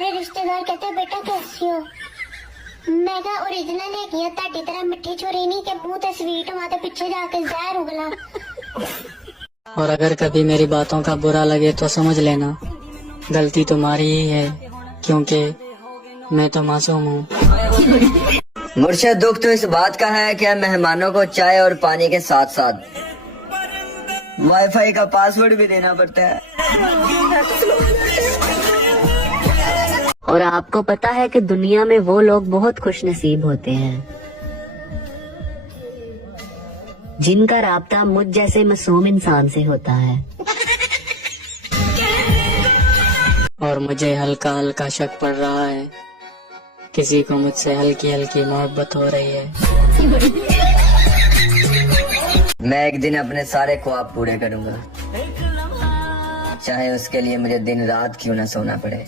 मेरे रिश्तेदार कहते बेटा कैसी हो, मैं कहा ओरिजिनल है कि ताड़ी तरह मिठी छोरी नहीं के मुंह ते स्वीट हुआ तो पीछे जाके जहर उगला। और अगर कभी मेरी बातों का बुरा लगे तो समझ लेना गलती तुम्हारी ही है, क्योंकि मैं तो मासूम हूँ। मुर्शिद, दुख तो इस बात का है कि मेहमानों को चाय और पानी के साथ साथ वाईफाई का पासवर्ड भी देना पड़ता है। और आपको पता है कि दुनिया में वो लोग बहुत खुश नसीब होते हैं जिनका राब्ता मुझ जैसे मासूम इंसान से होता है। और मुझे हल्का हल्का शक पड़ रहा है किसी को मुझसे हल्की हल्की मोहब्बत हो रही है। मैं एक दिन अपने सारे ख्वाब पूरे करूंगा, चाहे उसके लिए मुझे दिन रात क्यों ना सोना पड़े।